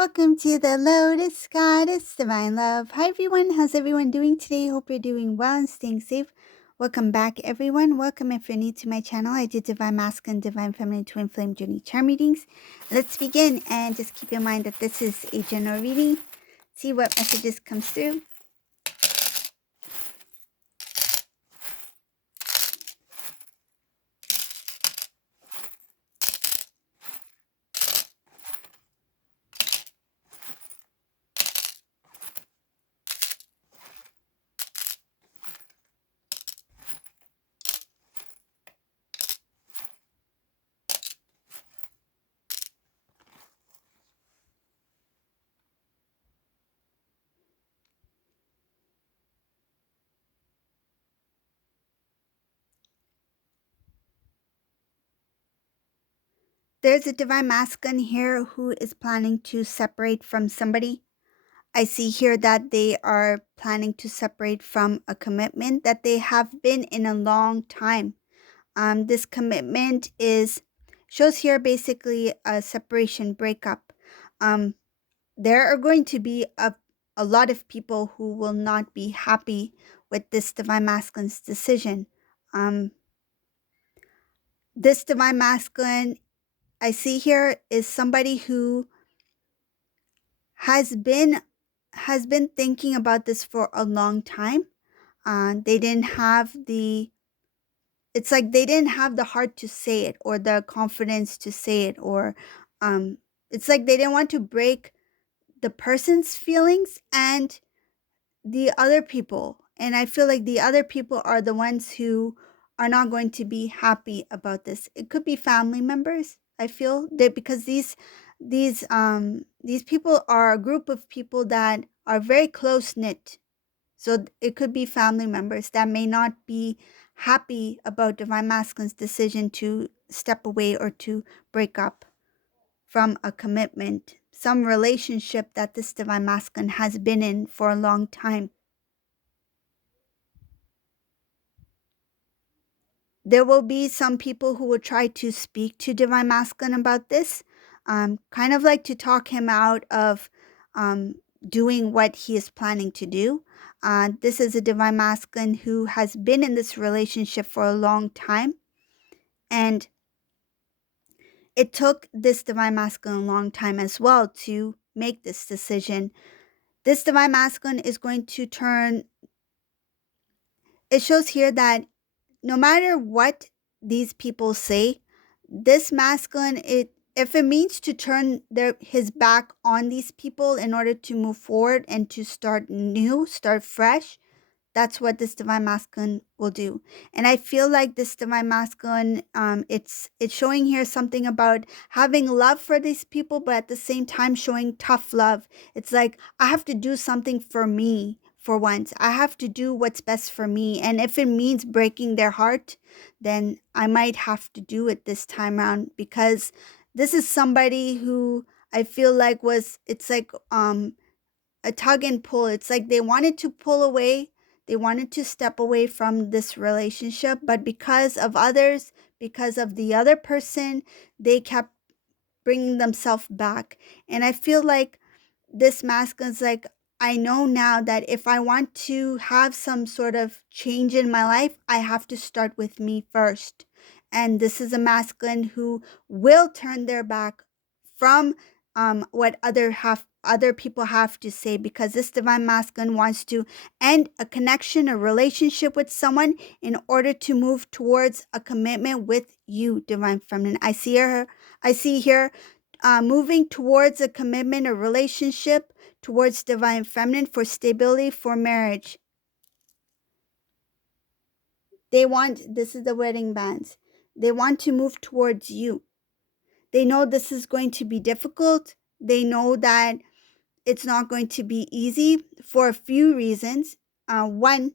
Welcome to the Lotus Goddess Divine Love. Hi everyone, how's everyone doing today? Hope you're doing well and staying safe. Welcome back everyone. Welcome if you're new to my channel. I do Divine Masculine, Divine Feminine, Twin Flame Journey Charm readings. Let's begin and just keep in mind that this is a general reading. See what messages comes through. There's a Divine Masculine here who is planning to separate from somebody. I see here that they are planning to separate from a commitment that they have been in a long time. This commitment shows here basically a separation breakup. There are going to be a lot of people who will not be happy with this Divine Masculine's decision. This Divine Masculine I see here is somebody who has been thinking about this for a long time. They didn't have it's like they didn't have the heart to say it or the confidence to say it, or it's like they didn't want to break the person's feelings and the other people. And I feel like the other people are the ones who are not going to be happy about this. It could be family members. I feel that because these people are a group of people that are very close knit. So it could be family members that may not be happy about Divine Masculine's decision to step away or to break up from a commitment, some relationship that this Divine Masculine has been in for a long time. There will be some people who will try to speak to Divine Masculine about this, kind of like to talk him out of doing what he is planning to do. This is a Divine Masculine who has been in this relationship for a long time, and it took this Divine Masculine a long time as well to make this decision. This Divine Masculine is going to turn, it shows here that no matter what these people say, this masculine, if it means to turn his back on these people in order to move forward and to start new, start fresh, that's what this Divine Masculine will do. And I feel like this Divine Masculine, it's showing here something about having love for these people, but at the same time showing tough love. It's like, I have to do something for me for once. I have to do what's best for me. And if it means breaking their heart, then I might have to do it this time around, because this is somebody who I feel like it's like a tug and pull. It's like they wanted to pull away, they wanted to step away from this relationship, but because of others, because of the other person, they kept bringing themselves back. And I feel like this masculine's like, I know now that if I want to have some sort of change in my life, I have to start with me first. And this is a masculine who will turn their back from what other people have to say, because this Divine Masculine wants to end a connection, a relationship with someone in order to move towards a commitment with you, Divine Feminine. I see here moving towards a commitment, a relationship towards Divine Feminine for stability, for marriage. This is the wedding bands. They want to move towards you. They know this is going to be difficult. They know that it's not going to be easy for a few reasons. One,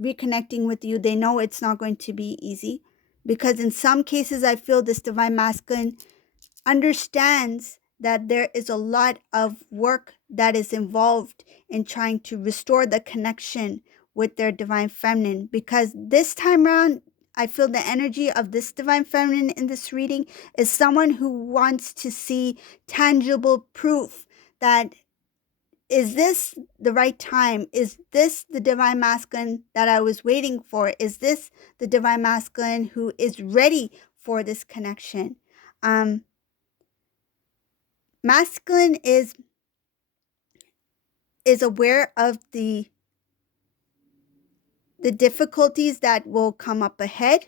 reconnecting with you, they know it's not going to be easy, because in some cases I feel this Divine Masculine understands that there is a lot of work that is involved in trying to restore the connection with their Divine Feminine, because this time around I feel the energy of this Divine Feminine in this reading is someone who wants to see tangible proof that is this the right time? Is this the divine masculine that I was waiting for? Is this the divine masculine who is ready for this connection? Um, Masculine is aware of the difficulties that will come up ahead.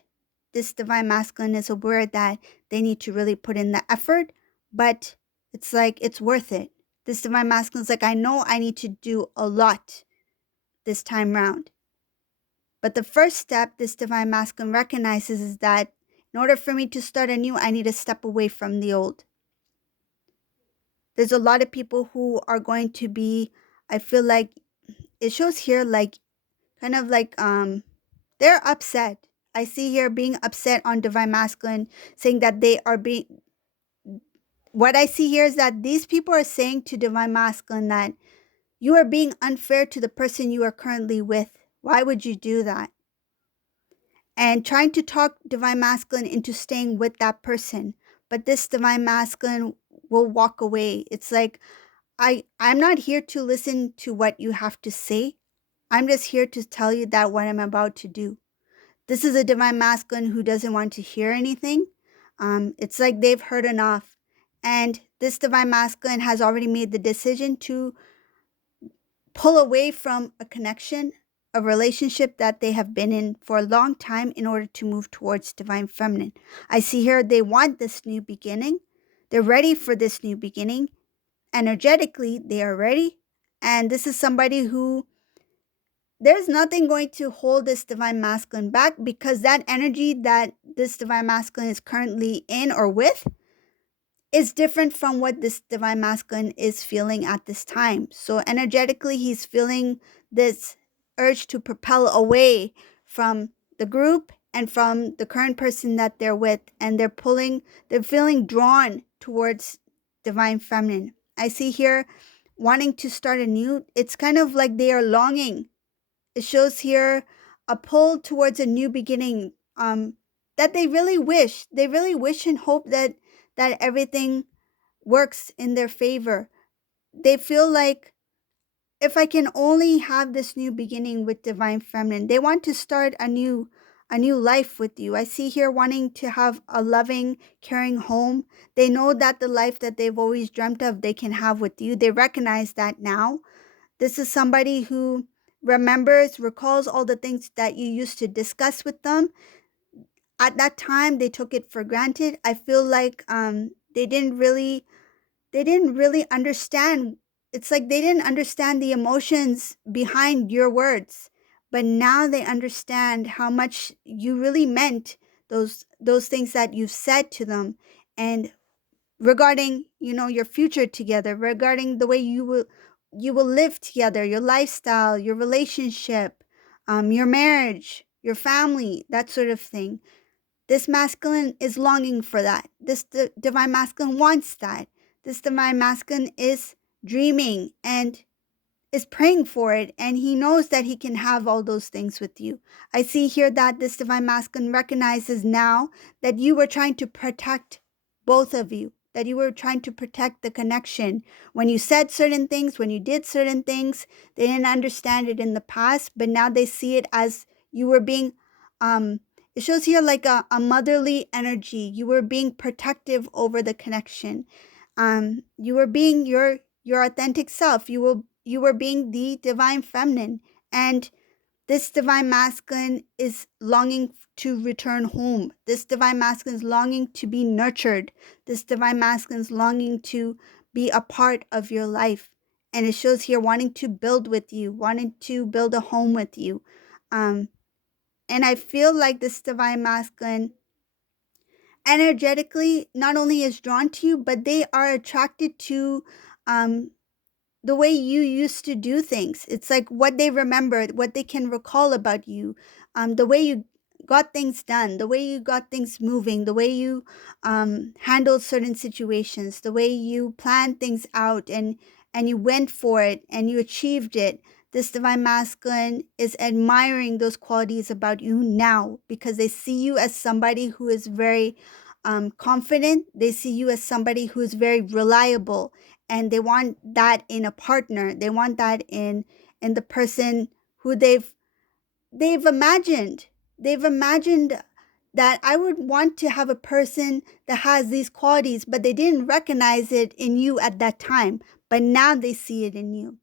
This divine masculine is aware that they need to really put in the effort, but it's like it's worth it. This divine masculine is like, I know I need to do a lot this time round. But the first step this divine masculine recognizes is that in order for me to start anew, I need to step away from the old. There's a lot of people who are going to be, I feel like it shows here, like kind of like they're upset. I see here being upset on divine masculine, saying that they are being, what I see here is that these people are saying to divine masculine that you are being unfair to the person you are currently with. Why would you do that? And trying to talk divine masculine into staying with that person. But this divine masculine will walk away. It's like, I'm not here to listen to what you have to say. I'm just here to tell you that what I'm about to do. This is a divine masculine who doesn't want to hear anything. It's like they've heard enough. And this divine masculine has already made the decision to pull away from a connection, a relationship that they have been in for a long time in order to move towards divine feminine. I see here they want this new beginning. They're ready for this new beginning. Energetically, they are ready. And this is somebody who there's nothing going to hold this divine masculine back, because that energy that this divine masculine is currently in or with is different from what this divine masculine is feeling at this time. So energetically, he's feeling this urge to propel away from the group and from the current person that they're with, and they're feeling drawn towards divine feminine. I see here wanting to start anew. It's kind of like they are longing. It shows here a pull towards a new beginning, that they really wish and hope that everything works in their favor. They feel like, if I can only have this new beginning with divine feminine, they want to start a new life with you. I see here wanting to have a loving, caring home. They know that the life that they've always dreamt of they can have with you. They recognize that now. This is somebody who recalls all the things that you used to discuss with them. At that time, they took it for granted. I feel like they didn't really understand. It's like they didn't understand the emotions behind your words, but now they understand how much you really meant those things that you've said to them, and regarding, your future together, regarding the way you will live together, your lifestyle, your relationship, your marriage, your family, that sort of thing. This masculine is longing for that. This divine masculine wants that. This divine masculine is dreaming and is praying for it, and he knows that he can have all those things with you. I see here that this divine masculine recognizes now that you were trying to protect both of you, that you were trying to protect the connection. When you said certain things, when you did certain things, they didn't understand it in the past, but now they see it as you were being, it shows here like a motherly energy. You were being protective over the connection. You were being your authentic self. You were being the divine feminine, and this divine masculine is longing to return home. This divine masculine is longing to be nurtured. This divine masculine is longing to be a part of your life, and it shows here wanting to build with you, wanting to build a home with you. And I feel like this divine masculine energetically not only is drawn to you, but they are attracted to um, the way you used to do things. It's like what they remember, what they can recall about you, the way you got things done, the way you got things moving, the way you handled certain situations, the way you planned things out and you went for it and you achieved it. This divine masculine is admiring those qualities about you now, because they see you as somebody who is very confident. They see you as somebody who is very reliable, and they want that in a partner. They want that in the person who they've imagined. They've imagined that I would want to have a person that has these qualities, but they didn't recognize it in you at that time, but now they see it in you.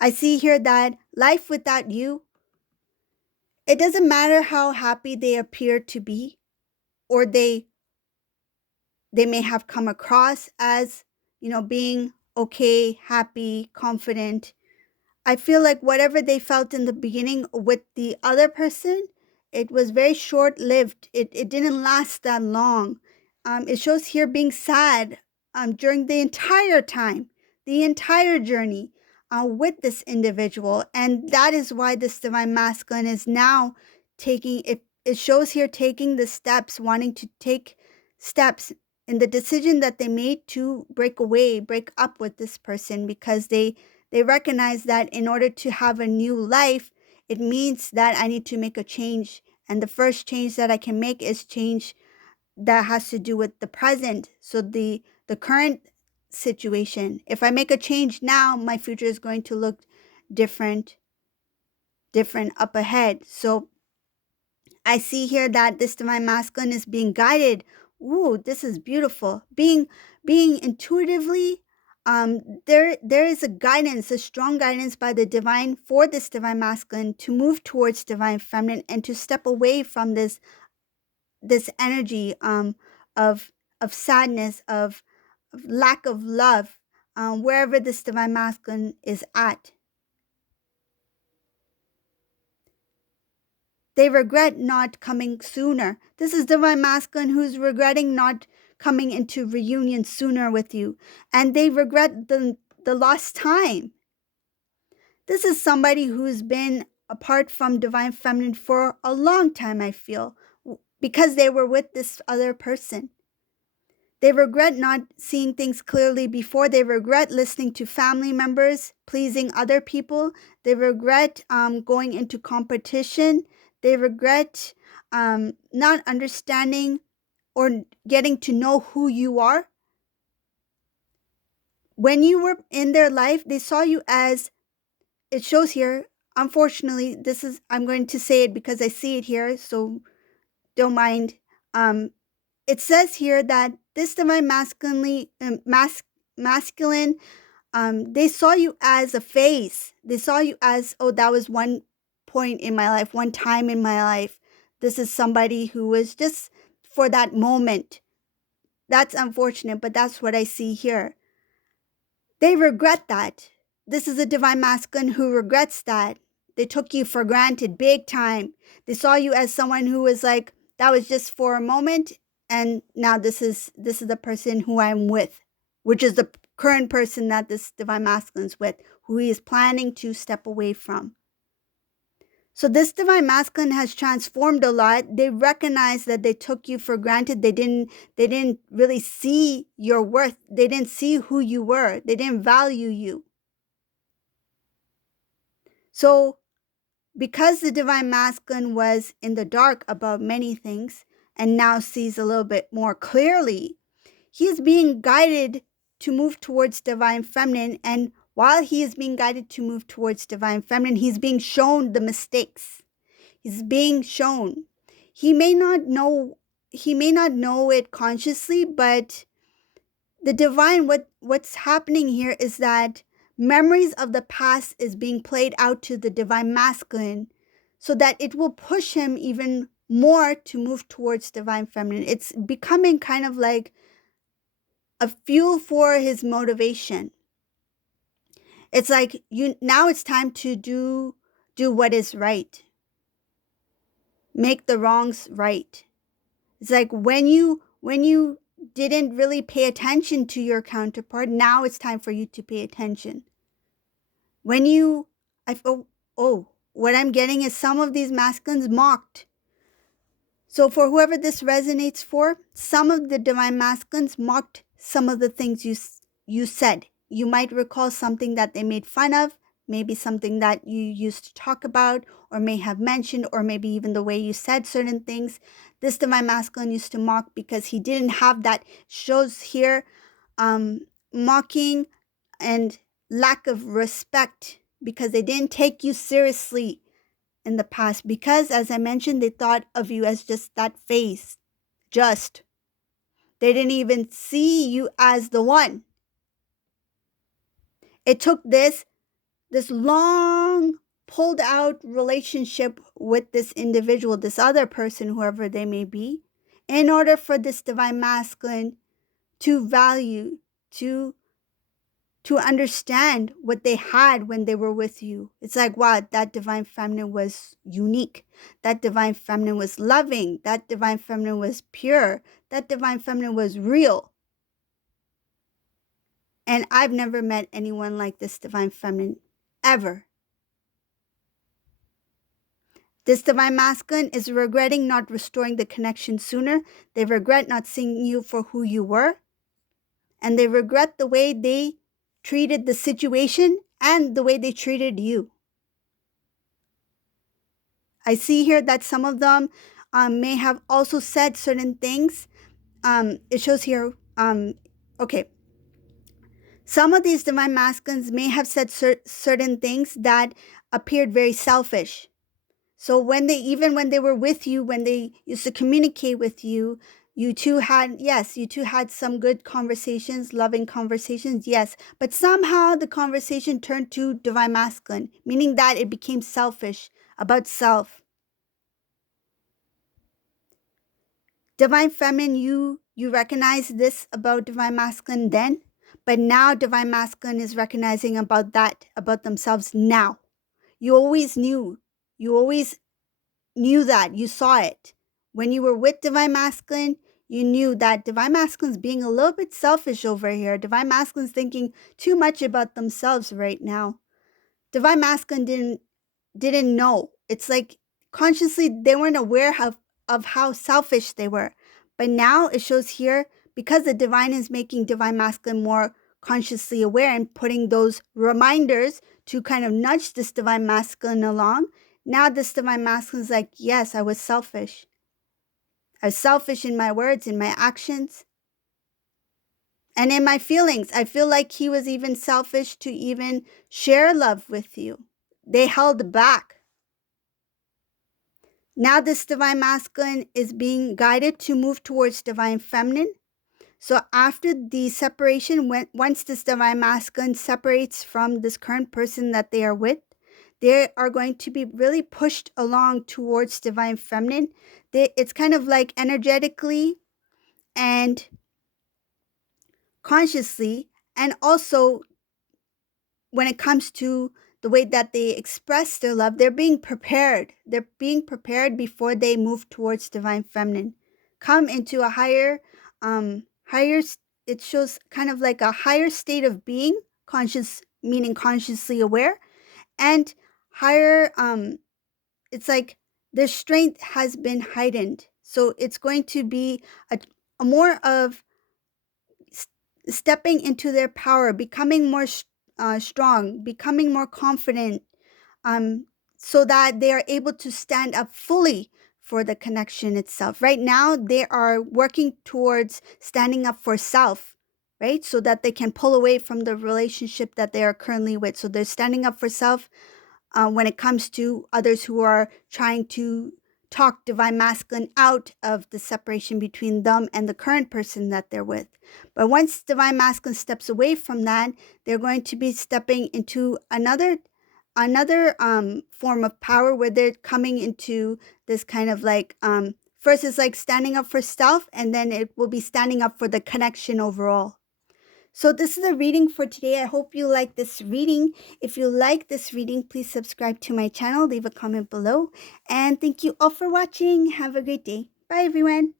I see here that life without you, it doesn't matter how happy they appear to be, or they may have come across as, being okay, happy, confident. I feel like whatever they felt in the beginning with the other person, it was very short lived. It didn't last that long. It shows here being sad during the entire journey with this individual. And that is why this divine masculine is now taking it. It shows here taking the steps, wanting to take steps in the decision that they made to break up with this person, because they recognize that in order to have a new life, it means that I need to make a change. And the first change that I can make is change that has to do with the present. So the current situation. If I make a change now, my future is going to look different, different up ahead. So I see here that this divine masculine is being guided. Ooh, this is beautiful. Being intuitively, there is a guidance, a strong guidance by the divine for this divine masculine to move towards divine feminine and to step away from this energy of sadness, of lack of love, wherever this divine masculine is at. They regret not coming sooner. This is divine masculine who's regretting not coming into reunion sooner with you. And they regret the lost time. This is somebody who's been apart from divine feminine for a long time, I feel, because they were with this other person. They regret not seeing things clearly before. They regret listening to family members, pleasing other people. They regret going into competition. They regret not understanding or getting to know who you are. When you were in their life, they saw you as, it shows here, unfortunately, I'm going to say it because I see it here, so don't mind. It says here that this divine masculine, they saw you as a phase. They saw you as, oh, that was one point in my life, one time in my life. This is somebody who was just for that moment. That's unfortunate, but that's what I see here. They regret that. This is a divine masculine who regrets that. They took you for granted big time. They saw you as someone who was like, that was just for a moment, and now this is the person who I'm with, which is the current person that this divine masculine is with, who he is planning to step away from. So this divine masculine has transformed a lot. They recognize that they took you for granted. They didn't really see your worth. They didn't see who you were. They didn't value you. So because the divine masculine was in the dark about many things and now sees a little bit more clearly, he is being guided to move towards divine feminine. And while he is being guided to move towards divine feminine, he's being shown the mistakes. He's being shown. He may not know it consciously, but the divine, what's happening here is that memories of the past is being played out to the divine masculine so that it will push him even more to move towards divine feminine. It's becoming kind of like a fuel for his motivation. It's like now it's time to do what is right. Make the wrongs right. It's like when you didn't really pay attention to your counterpart, now it's time for you to pay attention. When what I'm getting is some of these masculines mocked. So for whoever this resonates for, some of the divine masculines mocked some of the things you said. You might recall something that they made fun of. maybe something that you used to talk about or may have mentioned, or maybe even the way you said certain things. This divine masculine used to mock because he didn't have that. Shows here mocking and lack of respect because they didn't take you seriously in the past, because as I mentioned, they thought of you as just that face. Just they didn't even see you as the one. It took this long pulled out relationship with this individual, this other person, whoever they may be, in order for this divine masculine to value, to understand what they had when they were with you. It's like, wow, that divine feminine was unique. That divine feminine was loving. That divine feminine was pure. That divine feminine was real. And I've never met anyone like this divine feminine, ever. This divine masculine is regretting not restoring the connection sooner. They regret not seeing you for who you were. And they regret the way they treated the situation and the way they treated you. I see here that some of them may have also said certain things. It shows here, okay. Some of these divine masculines may have said certain things that appeared very selfish. So when they were with you, when they used to communicate with you, you two had some good conversations, loving conversations, yes. But somehow the conversation turned to divine masculine, meaning that it became selfish, about self. Divine feminine, you recognize this about divine masculine then, but now divine masculine is recognizing about themselves now. You always knew that. You saw it. When you were with divine masculine, you knew that divine masculine's being a little bit selfish over here. Divine masculine's thinking too much about themselves right now. Divine masculine didn't know. It's like consciously they weren't aware of how selfish they were. But now it shows here, because the divine is making divine masculine more consciously aware and putting those reminders to kind of nudge this divine masculine along. Now this divine masculine is like, yes, I was selfish. I was selfish in my words, in my actions, and in my feelings. I feel like he was even selfish to even share love with you. They held back. Now this divine masculine is being guided to move towards divine feminine. So after the separation, once this divine masculine separates from this current person that they are with, they are going to be really pushed along towards divine feminine. It's kind of like energetically and consciously, and also when it comes to the way that they express their love, they're being prepared. They're being prepared before they move towards divine feminine. Come into a higher, it shows kind of like a higher state of being, conscious, meaning consciously aware, and higher, it's like their strength has been heightened. So it's going to be a more of stepping into their power, becoming more strong, becoming more confident, so that they are able to stand up fully for the connection itself. Right now, they are working towards standing up for self, right? So that they can pull away from the relationship that they are currently with. So they're standing up for self when it comes to others who are trying to talk divine masculine out of the separation between them and the current person that they're with. But once divine masculine steps away from that, they're going to be stepping into another form of power, where they're coming into this kind of like first it's like standing up for self, and then it will be standing up for the connection overall. So this is a reading for today. I hope you like this reading. If you like this reading, please subscribe to my channel, leave a comment below, and thank you all for watching. Have a great day. Bye everyone.